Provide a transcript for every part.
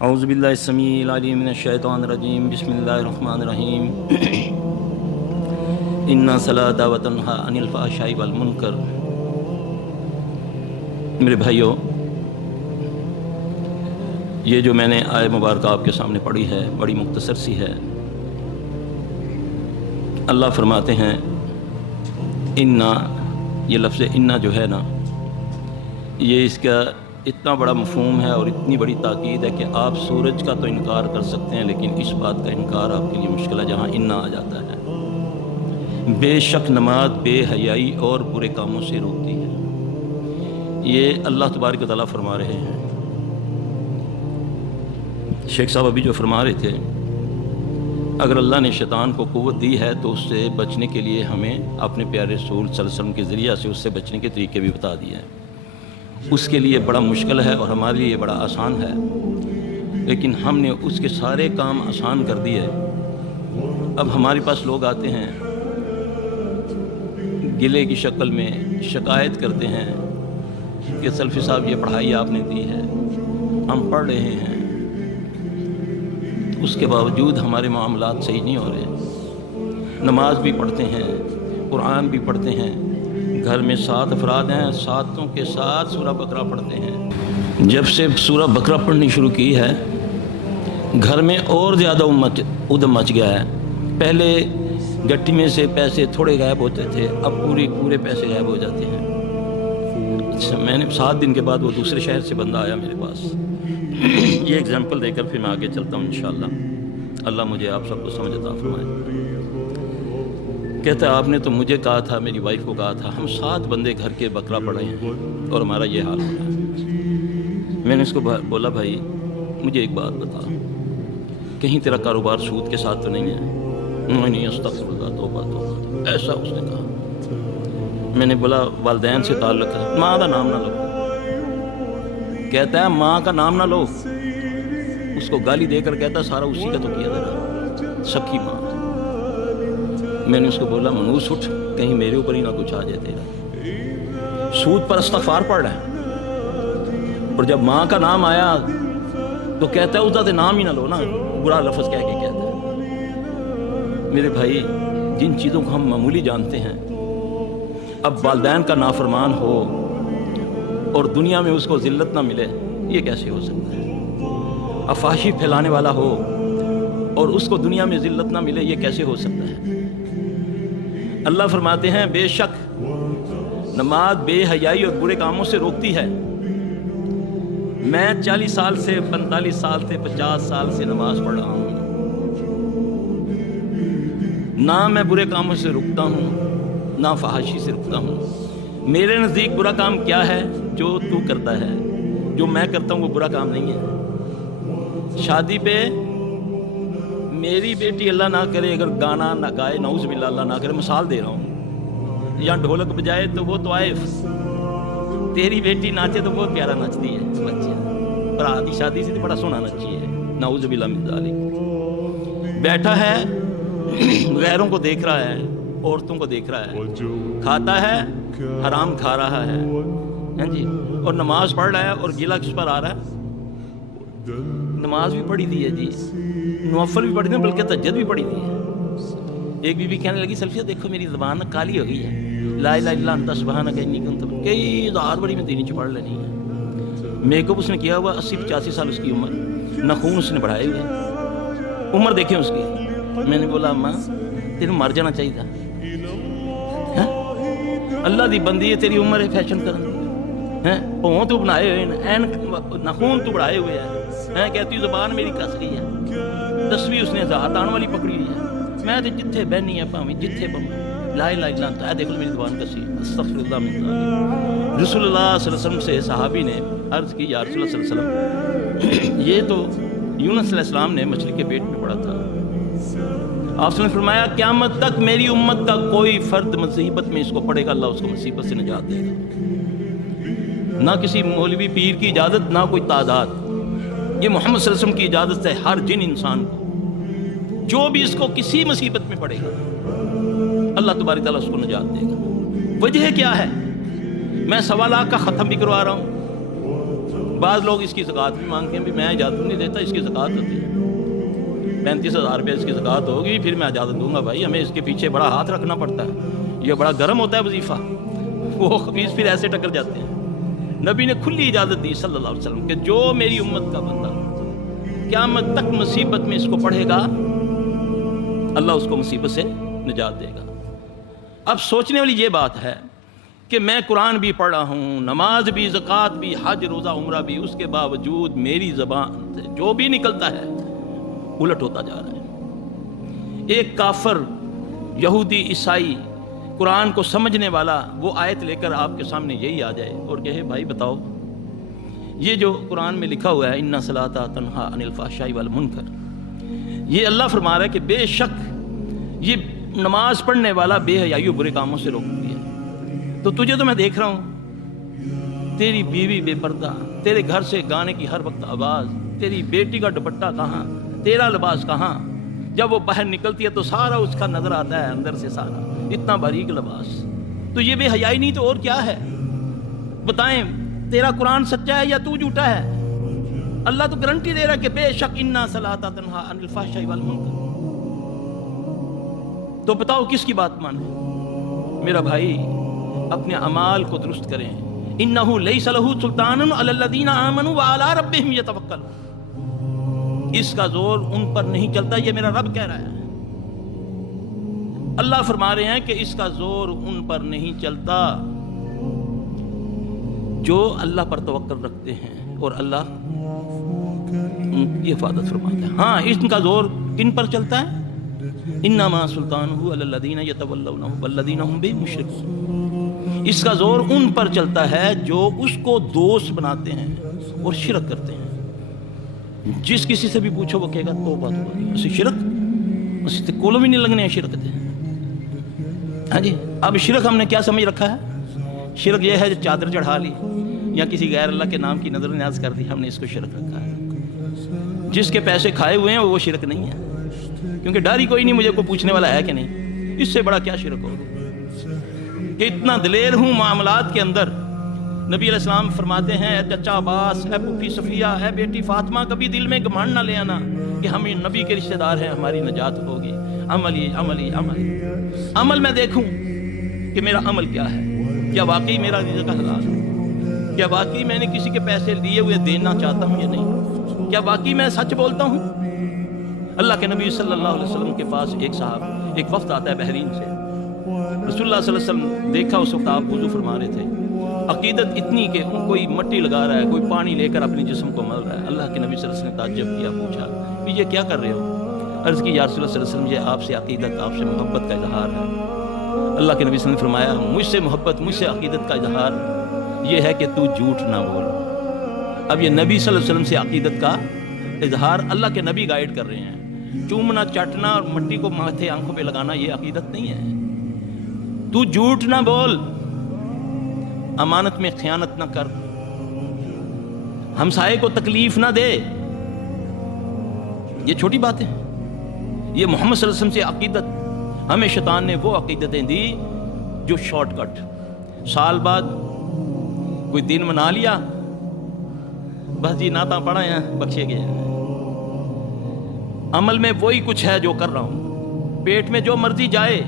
اعوذ باللہ السمیع العلیم من الشیطان الرجیم بسم اللہ الرحمن الرحیم ان الصلاۃ وتنہی عن الفحشاء والمنکر۔ میرے بھائیوں، یہ جو میں نے آیہ مبارکہ آپ کے سامنے پڑھی ہے بڑی مختصر سی ہے۔ اللہ فرماتے ہیں انا، یہ لفظ انا جو ہے نا، یہ اس کا اتنا بڑا مفہوم ہے اور اتنی بڑی تاکید ہے کہ آپ سورج کا تو انکار کر سکتے ہیں لیکن اس بات کا انکار آپ کے لیے مشکل ہے جہاں انا آ جاتا ہے۔ بے شک نماز بے حیائی اور برے کاموں سے روکتی ہے، یہ اللہ تبارک و تعالیٰ فرما رہے ہیں۔ شیخ صاحب ابھی جو فرما رہے تھے، اگر اللہ نے شیطان کو قوت دی ہے تو اس سے بچنے کے لیے ہمیں اپنے پیارے رسول صلی اللہ علیہ وسلم کے ذریعہ سے اس سے بچنے کے طریقے بھی بتا دیے ہیں۔ اس کے لیے بڑا مشکل ہے اور ہمارے لیے بڑا آسان ہے، لیکن ہم نے اس کے سارے کام آسان کر دیے۔ اب ہمارے پاس لوگ آتے ہیں، گلے کی شکل میں شکایت کرتے ہیں کہ سلفی صاحب یہ پڑھائی آپ نے دی ہے، ہم پڑھ رہے ہیں، اس کے باوجود ہمارے معاملات صحیح نہیں ہو رہے۔ نماز بھی پڑھتے ہیں، قرآن بھی پڑھتے ہیں، گھر میں 7 افراد ہیں، 7 کے ساتھ سورہ بقرہ پڑھتے ہیں۔ جب سے سورہ بقرہ پڑھنی شروع کی ہے، گھر میں اور زیادہ ادھم مچ گیا ہے۔ پہلے گٹی میں سے پیسے تھوڑے غائب ہوتے تھے، اب پورے پیسے غائب ہو جاتے ہیں۔ اچھا، میں نے 7 دن کے بعد وہ دوسرے شہر سے بندہ آیا میرے پاس، یہ ایگزامپل دے کر پھر میں آگے چلتا ہوں انشاءاللہ۔ اللہ مجھے آپ سب کو سمجھ عطا فرمائے۔ کہتا ہے آپ نے تو مجھے کہا تھا، میری وائف کو کہا تھا، ہم 7 بندے گھر کے بقرہ پڑھے ہیں اور ہمارا یہ حال ہو رہا ہے۔ میں نے اس کو بولا بھائی مجھے ایک بات بتا، کہیں تیرا کاروبار سود کے ساتھ تو نہیں ہے؟ نہیں، استغفر اللہ، توبہ، ایسا اس نے کہا۔ میں نے بولا والدین سے تعلق ہے؟ ماں کا نام نہ لو۔ کہتا ہے ماں کا نام نہ لو، اس کو گالی دے کر کہتا سارا اسی کا تو کیا تھا، سکی ماں۔ میں نے اس کو بولا منوس اٹھ، کہیں میرے اوپر ہی نہ کچھ آ جائے تیرا۔ سود پر استغفار پڑھ رہا ہے، اور جب ماں کا نام آیا تو کہتا ہے اس کا نام ہی نہ لو نا، برا لفظ کہہ کے کہتا ہے۔ میرے بھائی، جن چیزوں کو ہم معمولی جانتے ہیں، اب والدین کا نافرمان ہو اور دنیا میں اس کو ذلت نہ ملے، یہ کیسے ہو سکتا ہے؟ افحاشی پھیلانے والا ہو اور اس کو دنیا میں ذلت نہ ملے، یہ کیسے ہو سکتا ہے؟ اللہ فرماتے ہیں بے شک نماز بے حیائی اور برے کاموں سے روکتی ہے۔ میں 40 سال سے، 45 سال سے، 50 سال سے نماز پڑھ رہا ہوں، نہ میں برے کاموں سے رکتا ہوں نہ فحاشی سے رکتا ہوں۔ میرے نزدیک برا کام کیا ہے؟ جو تو کرتا ہے، جو میں کرتا ہوں وہ برا کام نہیں ہے۔ شادی پہ میری بیٹی اللہ نہ کرے اگر گانا نہ گائے، نعوذ باللہ اللہ نہ کرے، مثال دے رہا ہوں، یا ڈھولک بجائے تو وہ طوائف، تیری بیٹی ناچے تو بہت پیارا نچتی ہے بچے، اور آدھی شادی سے تو بڑا سونا نچی ہے، نعوذ باللہ من ذالک۔ بیٹھا ہے، غیروں کو دیکھ رہا ہے، عورتوں کو دیکھ رہا ہے، کھاتا ہے، حرام کھا رہا ہے، ہاں جی، اور نماز پڑھ رہا ہے، اور گلہ کس پر آ رہا ہے؟ نماز بھی پڑھی دی ہے جی، نوفل بھی پڑھی دی ہے، بلکہ تہجد بھی پڑھی دی ہے۔ ایک بی بی کہنے لگی سلفیہ دیکھو میری زبان کالی ہو گئی ہے، لا الہ الا انت سبحانک انی کنت، کئی ہزار بڑی میں دینی پڑھ لینی ہے۔ میک اپ اس نے کیا ہوا 80-85 سال اس کی عمر، ناخون اس نے بڑھائے ہوئے، عمر دیکھیں اس کی۔ میں نے بولا اماں تیرے مر جانا چاہیے تھا، اللہ دی بندی ہے، تیری عمر ہے فیشن کرن دی، پاؤں تو بنائے ہوئے ہیں، ناخون تو بڑھائے ہوئے ہیں، کہتی زبان میری کس گئی ہے، 10ویں اس نے ذات آن والی پکڑی ہوئی ہے، میں تو جتھے بہنی ہے پاویں جتھے پاویں لا الہ الا انت، دیکھ لو میری زبان کسی، استغفر اللہ من ذالک۔ رسول اللہ صلی اللہ علیہ وسلم سے صحابی نے عرض کی یا رسول اللہ صلی اللہ علیہ وسلم، یہ تو یونس علیہ السلام نے مچھلی کے پیٹ میں پڑا تھا۔ آپ نے فرمایا قیامت تک میری امت کا کوئی فرد مصیبت میں اس کو پڑے گا، اللہ اس کو مصیبت سے نجات دے گا۔ نہ کسی مولوی پیر کی اجازت، نہ کوئی تعداد، یہ محمد صلی اللہ علیہ وسلم کی اجازت ہے ہر جن انسان کو، جو بھی اس کو کسی مصیبت میں پڑے گا اللہ تبارک تعالیٰ اس کو نجات دے گا۔ وجہ کیا ہے؟ میں 1.25 لاکھ کا ختم بھی کروا رہا ہوں، بعض لوگ اس کی زکوٰۃ بھی مانگتے ہیں، بھی میں اجازت نہیں دیتا، اس کی زکوٰۃ ہوتی ہے، 35,000 روپے اس کی زکوٰۃ ہوگی پھر میں اجازت دوں گا۔ بھائی ہمیں اس کے پیچھے بڑا ہاتھ رکھنا پڑتا ہے، یہ بڑا گرم ہوتا ہے وظیفہ، وہ خبیث پھر ایسے ٹکر جاتے ہیں۔ نبی نے کھلی اجازت دی صلی اللہ علیہ وسلم کہ جو میری امت کا بندہ قیامت تک مصیبت میں اس کو پڑھے گا، اللہ اس کو مصیبت سے نجات دے گا۔ اب سوچنے والی یہ بات ہے کہ میں قرآن بھی پڑھ رہا ہوں، نماز بھی، زکوٰۃ بھی، حج روزہ عمرہ بھی، اس کے باوجود میری زبان سے جو بھی نکلتا ہے الٹ ہوتا جا رہا ہے۔ ایک کافر، یہودی، عیسائی، قرآن کو سمجھنے والا وہ آیت لے کر آپ کے سامنے یہی آ جائے اور کہے بھائی بتاؤ یہ جو قرآن میں لکھا ہوا ہے اِنَّ الصَّلَاةَ تَنْہَىٰ عَنِ الْفَحْشَاءِ وَالْمُنکَرِ، یہ اللہ فرما رہا ہے کہ بے شک یہ نماز پڑھنے والا بے حیائی و برے کاموں سے روکتی ہے۔ تو تجھے تو میں دیکھ رہا ہوں، تیری بیوی بے پردہ، تیرے گھر سے گانے کی ہر وقت آواز، تیری بیٹی کا دوپٹہ کہاں، تیرا لباس کہاں، جب وہ باہر نکلتی ہے تو سارا اس کا نظر آتا ہے اندر سے، سارا اتنا باریک لباس، تو یہ بے حیائی نہیں تو اور کیا ہے؟ بتائیں تیرا قرآن سچا ہے یا تو جھوٹا ہے؟ اللہ تو گارنٹی دے رہا ہے کہ بے شک اِنَّ الصَّلَاةَ تَنْہَىٰ عَنِ الْفَحْشَاءِ وَالْمُنکَرِ۔ تو بتاؤ کس کی بات مانے؟ میرا بھائی اپنے اعمال کو درست کریں۔ اِنَّهُ لَيْسَ لَهُ سُلْطَانٌ عَلَى الَّذِينَ آمَنُوا وَعَلَىٰ رَبِّهِمْ يَتَوَكَّلُونَ، اس کا زور ان پر نہیں چلتا، یہ میرا رب کہہ رہا ہے۔ اللہ فرما رہے ہیں کہ اس کا زور ان پر نہیں چلتا جو اللہ پر توکل رکھتے ہیں اور اللہ ان کی حفاظت فرماتا ہے۔ ہاں اس کا زور کن پر چلتا ہے؟ انما سلطانہ علی الذین یتولونہ والذین هم بہ مشرکون، اس کا زور ان پر چلتا ہے جو اس کو دوست بناتے ہیں اور شرک کرتے ہیں۔ جس کسی سے بھی پوچھو وہ کہے گا توبہ توبہ، اسی شرک اسی تے کولو بھی نہیں لگنے ہیں شرک تے۔ ہاں جی، اب شرک ہم نے کیا سمجھ رکھا ہے؟ شرک یہ ہے جو چادر چڑھا لی یا کسی غیر اللہ کے نام کی نظر نیاز کر دی، ہم نے اس کو شرک رکھا ہے۔ جس کے پیسے کھائے ہوئے ہیں وہ شرک نہیں ہے، کیونکہ ڈر ہی کوئی نہیں مجھے کوئی پوچھنے والا ہے کہ نہیں، اس سے بڑا کیا شرک ہوگا کہ اتنا دلیر ہوں معاملات کے اندر۔ نبی علیہ السلام فرماتے ہیں اے چچا عباس، اے پھوپھی صفیہ، اے بیٹی فاطمہ، کبھی دل میں گھمنڈ نہ لے آنا کہ ہم نبی کے رشتہ دار ہیں، ہماری نجات ہوگی۔ عملی عملی عملی عمل میں دیکھوں کہ میرا عمل کیا ہے، کیا واقعی میرا رزق حلال ہے، کیا واقعی میں نے کسی کے پیسے لیے ہوئے دینا چاہتا ہوں یا نہیں، کیا واقعی میں سچ بولتا ہوں۔ اللہ کے نبی صلی اللہ علیہ وسلم کے پاس ایک وفد آتا ہے بحرین سے، رسول اللہ صلی اللہ علیہ وسلم دیکھا اس وقت آپ وضو فرما رہے تھے، عقیدت اتنی کہ کوئی مٹی لگا رہا ہے، کوئی پانی لے کر اپنے جسم کو مل رہا ہے۔ اللہ کے نبی صلی اللہ علیہ وسلم نے تعجب کیا، پوچھا کہ یہ کیا کر رہے ہو؟ عرض کی یا رسول اللہ صلی اللہ علیہ وسلم یہ آپ سے عقیدت، آپ سے محبت کا اظہار ہے۔ اللہ کے نبی صلی اللہ علیہ وسلم نے فرمایا مجھ سے محبت، مجھ سے عقیدت کا اظہار یہ ہے کہ تو جھوٹ نہ بول۔ اب یہ نبی صلی اللہ علیہ وسلم سے عقیدت کا اظہار اللہ کے نبی گائیڈ کر رہے ہیں۔ چومنا، چاٹنا اور مٹی کو ماتھے آنکھوں پہ لگانا یہ عقیدت نہیں ہے۔ تو جھوٹ نہ بول، امانت میں خیانت نہ کر، ہمسائے کو تکلیف نہ دے، یہ چھوٹی باتیں ہیں۔ یہ محمد صلی اللہ علیہ وسلم سے عقیدت، ہمیں شیطان نے وہ عقیدتیں دی جو شارٹ کٹ، سال بعد کوئی دن منا لیا، بس جی نعتاں پڑھا ہیں بخشے گئے ہیں، عمل میں وہی کچھ ہے جو کر رہا ہوں، پیٹ میں جو مرضی جائے،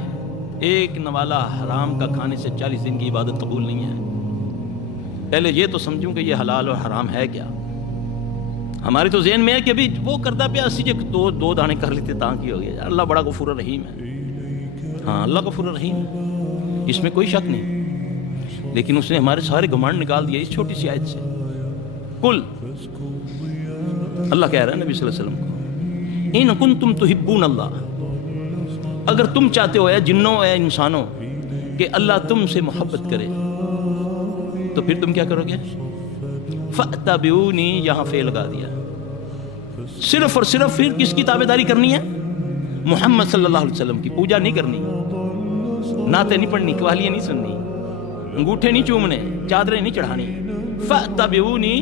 ایک نوالا حرام کا کھانے سے 40 دن کی عبادت قبول نہیں ہے۔ پہلے یہ تو سمجھوں کہ یہ حلال اور حرام ہے کیا۔ ہمارے تو ذہن میں ہے کہ بھی وہ کرتا پیا اسی جو دو دانے کر لیتے تاں کی ہو گیا۔ اللہ بڑا غفور رحیم ہے، ہاں اللہ غفور رحیم ہے، اس میں کوئی شک نہیں، لیکن اس نے ہمارے سارے گھمنڈ نکال دیا اس چھوٹی سی آیت سے۔ کل اللہ کہہ رہا ہے نبی صلی اللہ علیہ وسلم کو، ان کنتم تحبون اللہ، اگر تم چاہتے ہو اے جنوں اے انسانوں کہ اللہ تم سے محبت کرے تو پھر تم کیا کرو گے؟ فَاتَّبِعُونِی، یہاں فعل لگا دیا، صرف اور صرف پھر کس کی تابعداری کرنی ہے؟ محمد صلی اللہ علیہ وسلم کی۔ پوجا نہیں کرنی، نعتیں نہیں پڑھنی، قوالیاں نہیں سننی، انگوٹھے نہیں چومنے، چادریں نہیں چڑھانی۔ فَاتَّبِعُونِی،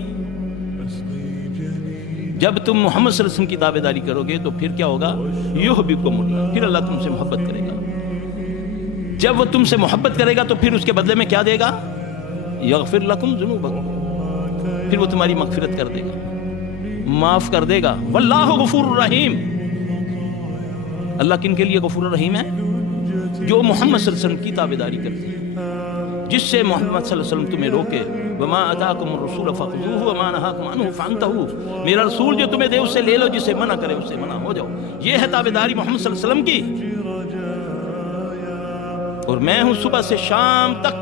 جب تم محمد صلی اللہ علیہ وسلم کی تابعداری کرو گے تو پھر کیا ہوگا؟ یحببکم اللہ، پھر اللہ تم سے محبت کرے گا۔ جب وہ تم سے محبت کرے گا تو پھر اس کے بدلے میں کیا دے گا؟ یغفر لکم ذنوبکم، پھر وہ تمہاری مغفرت کر دے گا، معاف کر دے گا۔ واللہ غفور الرحیم، اللہ کن کے لیے غفور الرحیم ہے؟ جو محمد صلی اللہ علیہ وسلم کی تابعداری کرتے ہیں، جس سے محمد صلی اللہ علیہ وسلم تمہیں روکے، وما اتاکم الرسول فخذوہ وما نہاکم عنہ فانتہوا، میرا رسول جو تمہیں دے اس سے لے لو، جس سے منع کرے اس سے منع ہو جاؤ۔ یہ ہے تابعداری محمد صلی اللہ علیہ وسلم کی۔ اور میں ہوں صبح سے شام تک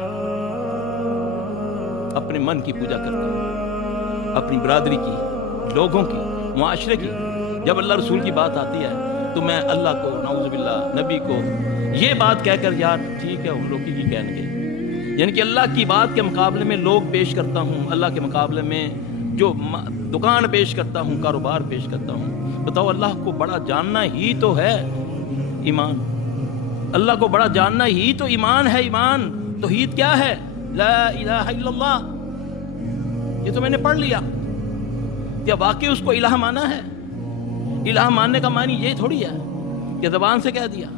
اپنے من کی پوجا کرتا ہوں، اپنی برادری کی، لوگوں کی، معاشرے کی۔ جب اللہ رسول کی بات آتی ہے تو میں اللہ کو، نعوذ باللہ، نبی کو یہ بات کہہ کر یار ٹھیک ہے ان لوگ کی کہنے گے، یعنی کہ اللہ کی بات کے مقابلے میں لوگ پیش کرتا ہوں، اللہ کے مقابلے میں جو دکان پیش کرتا ہوں، کاروبار پیش کرتا ہوں۔ بتاؤ اللہ کو بڑا جاننا ہی تو ہے ایمان، اللہ کو بڑا جاننا ہی تو ایمان ہے۔ ایمان توحید کیا ہے؟ لا الہ الا اللہ۔ یہ تو میں نے پڑھ لیا، کیا واقعی اس کو الہ مانا ہے؟ الہ ماننے کا معنی یہ تھوڑی ہے کہ زبان سے کہہ دیا،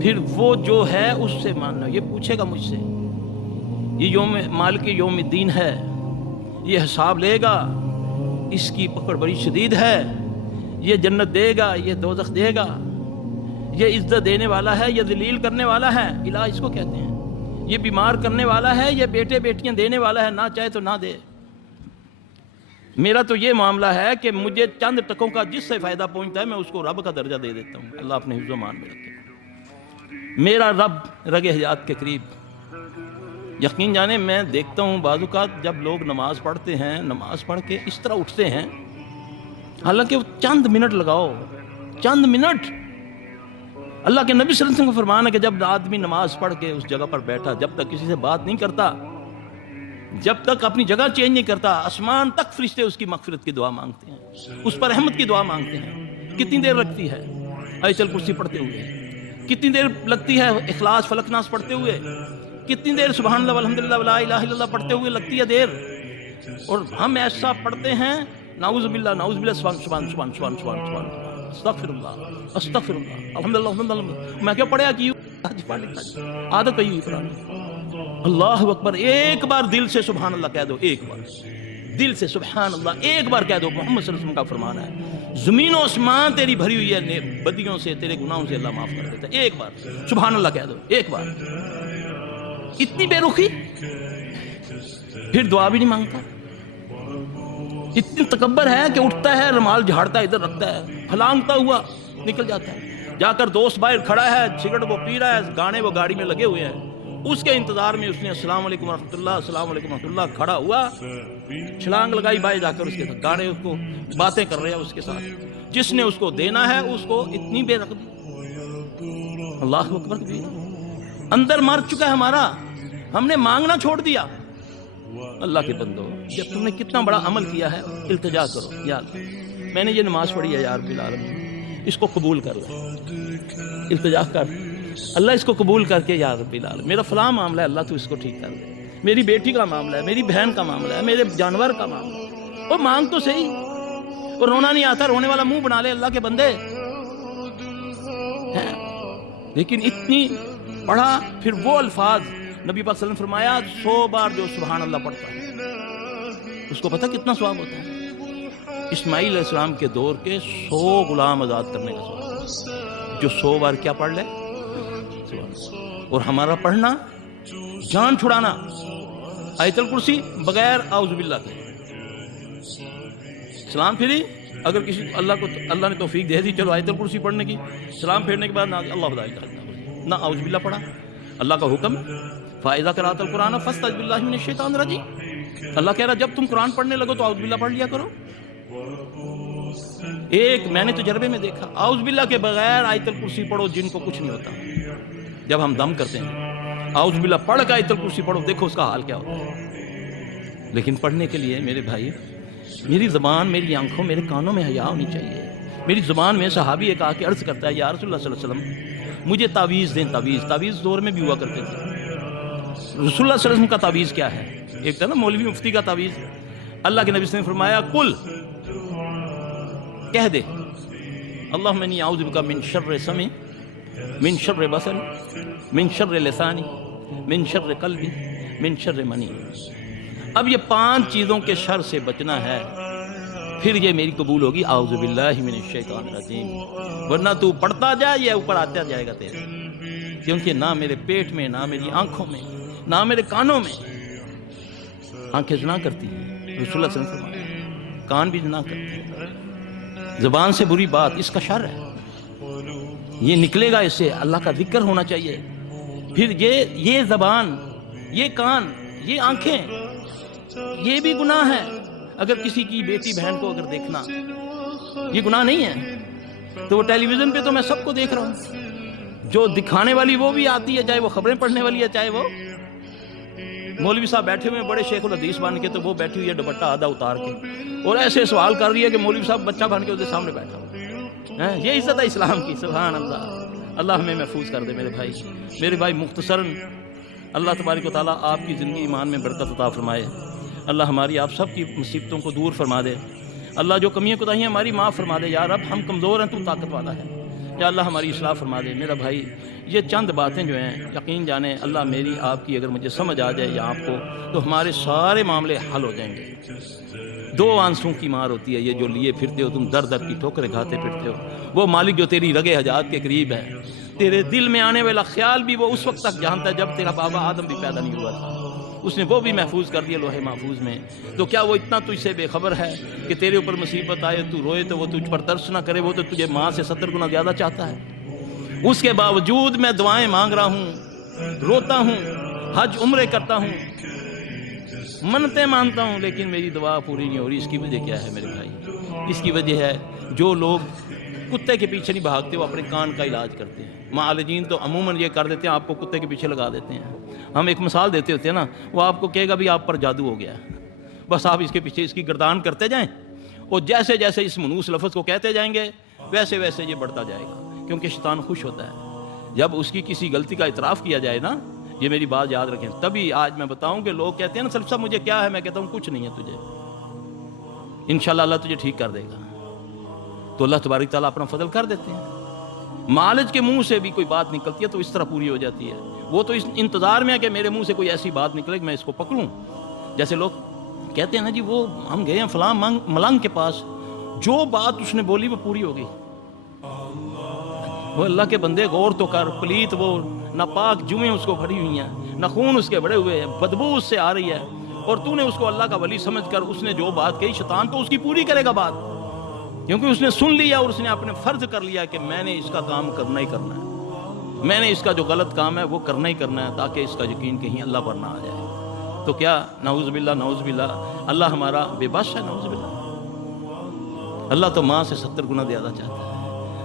پھر وہ جو ہے اس سے ماننا۔ یہ پوچھے گا مجھ سے، یہ یوم مالک یوم الدین ہے، یہ حساب لے گا، اس کی پکڑ بڑی شدید ہے، یہ جنت دے گا، یہ دوزخ دے گا، یہ عزت دینے والا ہے، یہ ذلیل کرنے والا ہے، الہ اس کو کہتے ہیں۔ یہ بیمار کرنے والا ہے، یہ بیٹے بیٹیاں دینے والا ہے، نہ چاہے تو نہ دے۔ میرا تو یہ معاملہ ہے کہ مجھے چند ٹکوں کا جس سے فائدہ پہنچتا ہے میں اس کو رب کا درجہ دے دیتا ہوں۔ اللہ اپنے حفظ و امان میں رکھے۔ میرا رب رگ حیات کے قریب، یقین جانے میں دیکھتا ہوں بعض اوقات جب لوگ نماز پڑھتے ہیں، نماز پڑھ کے اس طرح اٹھتے ہیں، حالانکہ وہ چند منٹ لگاؤ، چند منٹ۔ اللہ کے نبی صلی اللہ علیہ وسلم کا فرمان ہے کہ جب آدمی نماز پڑھ کے اس جگہ پر بیٹھا، جب تک کسی سے بات نہیں کرتا، جب تک اپنی جگہ چینج نہیں کرتا، آسمان تک فرشتے اس کی مغفرت کی دعا مانگتے ہیں، اس پر رحمت کی دعا مانگتے ہیں۔ کتنی دیر لگتی ہے آیت الکرسی پڑھتے ہوئے؟ کتنی دیر لگتی ہے اخلاص فلق ناس پڑھتے ہوئے؟ کتنی دیر سبحان اللہ والحمدللہ ولا الہ الا اللہ پڑھتے ہوئے لگتی ہے دیر؟ اور ہم ایسا پڑھتے ہیں، نعوذ باللہ نعوذ باللہ، سبحان سبحان سبحان سبحان سبحان سبحان، استغفر اللہ استغفر اللہ، الحمدللہ الحمدللہ۔ میں کیا پڑھیا کی عادت پئی ہوئی پڑھانی۔ اللہ اکبر، ایک بار دل سے سبحان اللہ کہہ دو، ایک بار دل سے سبحان اللہ ایک بار کہہ دو۔ محمد صلی اللہ علیہ وسلم کا فرمان ہے، زمین و آسمان تیری بھری ہوئی ہے بدیوں سے، تیرے گناہوں سے اللہ معاف کر دیتا ہے۔ ایک بار سبحان اللہ کہہ دو، ایک بار۔ اتنی بے رخی، پھر دعا بھی نہیں مانگتا۔ اتنی تکبر ہے کہ اٹھتا ہے، رومال جھاڑتا ہے، ادھر رکھتا ہے، پھلانگتا ہوا نکل جاتا ہے۔ جا کر دوست باہر کھڑا ہے، سگریٹ وہ پی رہا ہے، گانے وہ گاڑی میں لگے ہوئے ہیں، اس کے انتظار میں اس نے السلام علیکم ورحمۃ اللہ، السلام علیکم ورحمۃ اللہ، کھڑا ہوا، چھلانگ لگائی باہر جا کر، اس کے ساتھ گانے، اس کو باتیں کر رہے ہیں اس کے ساتھ، جس نے اس کو دینا ہے اس کو اتنی بے رغبت۔ اللہ اکبر کبیرہ، اندر مر چکا ہے ہمارا، ہم نے مانگنا چھوڑ دیا۔ اللہ کے بندو، جب تم نے کتنا بڑا عمل کیا ہے، التجا کرو، یاد میں نے یہ نماز پڑھی ہے یا رب العالمین، اس کو قبول کر لے، التجا کر، اللہ اس کو قبول کر کے، یا رب العالمین میرا فلاں معاملہ ہے، اللہ تو اس کو ٹھیک کر دے، میری بیٹی کا معاملہ ہے، میری بہن کا معاملہ ہے، میرے جانور کا معاملہ ہے، اور مانگ تو صحیح، اور رونا نہیں آتا، رونے والا منہ بنا لے اللہ کے بندے۔ لیکن اتنی پڑھا، پھر وہ الفاظ نبی پاک صلی اللہ علیہ وسلم فرمایا 100 بار جو سبحان اللہ پڑھتا ہے اس کو پتہ کتنا ثواب ہوتا ہے؟ اسماعیل علیہ السلام کے دور کے 100 غلام آزاد کرنے کا ثواب، جو 100 بار کیا پڑھ لے، اور ہمارا پڑھنا جان چھڑانا، آیت الکرسی بغیر اعوذ باللہ کے سلام پھری، اگر کسی اللہ نے توفیق دے دی، چلو آیت الکرسی پڑھنے کی، سلام پھیرنے کے بعد نہ اللہ خدا نہ اعوذ باللہ پڑھا، اللہ کا حکم فَإِذَا قَرَأْتَ الْقُرْآنَ فَاسْتَعِذْ بِاللَّهِ مِنَ الشَّيْطَانِ الرَّجِيمِ، اللہ کہہ رہا جب تم قرآن پڑھنے لگو تو اعوذ باللہ پڑھ لیا کرو۔ ایک میں نے تجربے میں دیکھا، اعوذ باللہ کے بغیر آیت الکرسی پڑھو جن کو کچھ نہیں ہوتا، جب ہم دم کرتے ہیں اعوذ باللہ پڑھ کے آیت الکرسی پڑھو، دیکھو اس کا حال کیا ہوتا ہے۔ لیکن پڑھنے کے لیے میرے بھائی، میری زبان، میری آنکھوں، میرے کانوں میں حیا ہونی چاہیے۔ میری زبان میں صحابی ایک آ کے عرض کرتا ہے، یا رسول اللہ صلی اللہ علیہ وسلم مجھے تعویذ دیں، تعویذ دور میں بھی ہوا کرتے تھے۔ رسول اللہ صلی اللہ علیہ وسلم کا تعویذ کیا ہے؟ ایک تھا نا مولوی مفتی کا تعویذ، اللہ کے نبی صلی اللہ علیہ وسلم نے فرمایا کل کہہ دے اللہم انی اعوذ بک من شر سمع، من شر بصر، من شر لسانی، من شر قلبی، من شر منی۔ اب یہ 5 چیزوں کے شر سے بچنا ہے، پھر یہ میری قبول ہوگی اعوذ باللہ من الشیطان الرجیم، ورنہ تو پڑھتا جا یہ اوپر آتا جائے گا تیرے، کیونکہ نہ میرے پیٹ میں، نہ میری آنکھوں میں، نہ میرے کانوں میں۔ آنکھیں زنا کرتی ہیں، رسول اللہ صلی اللہ علیہ وسلم فرمایا، کان بھی زنا کرتے ہیں، زبان سے بری بات، اس کا شر ہے، یہ نکلے گا اس سے، اللہ کا ذکر ہونا چاہیے۔ پھر یہ زبان، یہ کان، یہ آنکھیں، یہ بھی گناہ ہے۔ اگر کسی کی بیٹی بہن کو اگر دیکھنا یہ گناہ نہیں ہے، تو وہ ٹیلی ویژن پہ تو میں سب کو دیکھ رہا ہوں، جو دکھانے والی وہ بھی آتی ہے، چاہے وہ خبریں پڑھنے والی ہے، چاہے وہ مولوی صاحب بیٹھے ہوئے ہیں بڑے شیخ الحدیث بن کے، تو وہ بیٹھی ہوئی ہے دوپٹہ آدھا اتار کے اور ایسے سوال کر رہی ہے کہ مولوی صاحب بچہ بن کے اس کے سامنے بیٹھا ہوا ہے۔ یہ عزت ہے اسلام کی، سبحان اللہ۔ اللہ ہمیں محفوظ کر دے میرے بھائی مختصراً اللہ تبارک و تعالیٰ آپ کی زندگی ایمان میں برکت عطا فرمائے، اللہ ہماری آپ سب کی مصیبتوں کو دور فرما دے، اللہ جو کمیاں کوتاہیاں ہماری معاف فرما دے، یا رب ہم کمزور ہیں، تو طاقت والا ہے، یا اللہ ہماری اصلاح فرما دے۔ میرا بھائی یہ چند باتیں جو ہیں یقین جانیں اللہ میری آپ کی اگر مجھے سمجھ آ جائے یا آپ کو، تو ہمارے سارے معاملے حل ہو جائیں گے۔ 2 آنسوں کی مار ہوتی ہے یہ جو لیے پھرتے ہو تم، در در کی ٹھوکریں کھاتے پھرتے ہو، وہ مالک جو تیری رگے حجات کے قریب ہے، تیرے دل میں آنے والا خیال بھی وہ اس وقت تک جانتا ہے جب تیرا بابا آدم بھی پیدا نہیں ہوا تھا، اس نے وہ بھی محفوظ کر دیا لوح محفوظ میں۔ تو کیا وہ اتنا تجھ سے بے خبر ہے کہ تیرے اوپر مصیبت آئے تو روئے تو وہ تجھ پر ترس نہ کرے؟ وہ تو تجھے ماں سے 70 گنا زیادہ چاہتا ہے۔ اس کے باوجود میں دعائیں مانگ رہا ہوں، روتا ہوں، حج عمرے کرتا ہوں، منتیں مانتا ہوں، لیکن میری دعا پوری نہیں ہو رہی۔ اس کی وجہ کیا ہے میرے بھائی؟ اس کی وجہ ہے جو لوگ کتے کے پیچھے نہیں بھاگتے، وہ اپنے کان کا علاج کرتے ہیں۔ معالجین تو عموماً یہ کر دیتے ہیں، آپ کو کتے کے پیچھے لگا دیتے ہیں۔ ہم ایک مثال دیتے ہوتے ہیں نا، وہ آپ کو کہے گا بھی آپ پر جادو ہو گیا ہے، بس آپ اس کے پیچھے اس کی گردان کرتے جائیں، اور جیسے جیسے اس منحوس لفظ کو کہتے جائیں گے ویسے ویسے یہ بڑھتا جائے گا، کیونکہ شیطان خوش ہوتا ہے جب اس کی کسی غلطی کا اعتراف کیا جائے نا۔ یہ میری بات یاد رکھیں، تبھی آج میں بتاؤں کہ لوگ کہتے ہیں نا سلف صاحب مجھے کیا ہے، میں کہتا ہوں کچھ نہیں ہے تجھے، انشاءاللہ اللہ تجھے ٹھیک کر دے گا۔ تو اللہ تبارک تعالیٰ اپنا فضل کر دیتے ہیں۔ معالج کے منہ سے بھی کوئی بات نکلتی ہے تو اس طرح پوری ہو جاتی ہے، وہ تو اس انتظار میں ہے کہ میرے منہ سے کوئی ایسی بات نکلے کہ میں اس کو پکڑوں۔ جیسے لوگ کہتے ہیں نا جی وہ ہم گئے ہیں فلاں ملنگ کے پاس، جو بات اس نے بولی وہ پوری ہو گئی۔ وہ اللہ کے بندے غور تو کر، پلیت وہ ناپاک جوئیں اس کو بھری ہوئی ہیں، ناخون اس کے بڑے ہوئے ہیں، بدبو اس سے آ رہی ہے، اور تو نے اس کو اللہ کا ولی سمجھ کر اس نے جو بات کہی، شیطان تو اس کی پوری کرے گا بات، کیونکہ اس نے سن لیا اور اس نے اپنے فرض کر لیا کہ میں نے اس کا کام کرنا ہی کرنا ہے، میں نے اس کا جو غلط کام ہے وہ کرنا ہی کرنا ہے، تاکہ اس کا یقین کہیں اللہ پر نہ آ جائے۔ تو کیا نعوذ باللہ نعوذ باللہ اللہ ہمارا بے بس ہے؟ نعوذ باللہ۔ اللہ تو ماں سے 70 گنا زیادہ چاہتا ہے۔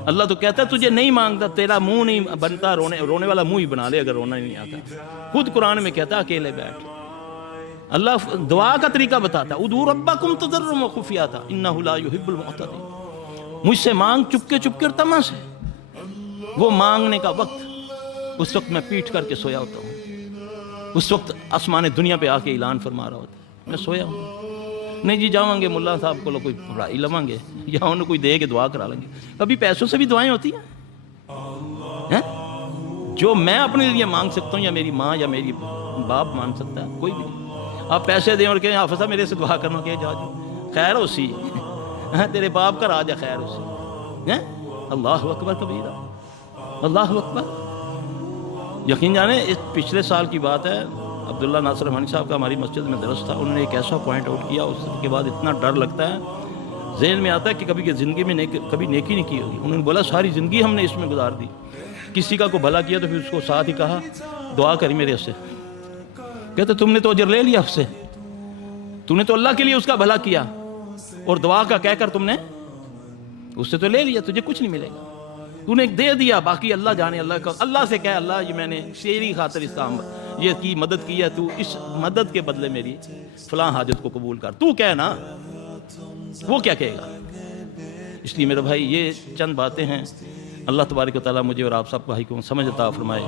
اللہ تو کہتا ہے تجھے نہیں مانگتا، تیرا منہ نہیں بنتا، رونے والا منہ ہی بنا لے اگر رونا نہیں آتا۔ خود قرآن میں کہتا ہے اکیلے بیٹھ، اللہ دعا کا طریقہ بتاتا ہے، ادعوا ربکم تضرعا وخفیہ، انہ لا یحب المعتدین۔ مجھ سے مانگ چپکے چپکے اور تما سے۔ وہ مانگنے کا وقت، اس وقت میں پیٹھ کر کے سویا ہوتا ہوں، اس وقت آسمان دنیا پہ آ کے اعلان فرما رہا ہوتا ہے میں سویا ہوں۔ نہیں جی جاؤں گے ملا صاحب کو کوئی پڑھائی لواں گے یا انہیں کوئی دے کے دعا کرا لیں گے۔ کبھی پیسوں سے بھی دعائیں ہوتی ہیں جو میں اپنے لیے مانگ سکتا ہوں یا میری ماں یا میری باپ مانگ سکتا ہے؟ کوئی بھی نہیں۔ آپ پیسے دیں اور کہیں حافظ صاحب میرے سے دعا کرنا، کہ جا جی خیر اسی تیرے باپ کا راج ہے، خیر اسی۔ اللہ اکبر کبیرہ، اللہ اکبر۔ یقین جانے اس پچھلے سال کی بات ہے، عبداللہ ناصر رحمانی صاحب کا ہماری مسجد میں درس تھا، انہوں نے ایک ایسا پوائنٹ آؤٹ کیا، اس کے بعد اتنا ڈر لگتا ہے، ذہن میں آتا ہے کہ کبھی زندگی میں کبھی نیکی نہیں کی ہوگی۔ انہوں نے بولا ساری زندگی ہم نے اس میں گزار دی، کسی کا کو بھلا کیا تو پھر اس کو ساتھ ہی کہا دعا کری میرے سے، کہتے تم نے تو اجر لے لیا اس سے، تم نے تو اللہ کے لیے اس کا بھلا کیا، اور دعا کا کہہ کر تم نے اس سے تو لے لیا، تجھے کچھ نہیں ملے گا، تو نے دے دیا، باقی اللہ جانے۔ اللہ کا اللہ سے کہے اللہ یہ میں نے تیری خاطر اس کام یہ کی مدد کی ہے، تو اس مدد کے بدلے میری فلاں حاجت کو قبول کر، تو کہے نا، وہ کیا کہے گا؟ اس لیے میرے بھائی یہ چند باتیں ہیں، اللہ تبارک و تعالیٰ مجھے اور آپ سب بھائی کو سمجھ عطا فرمائے۔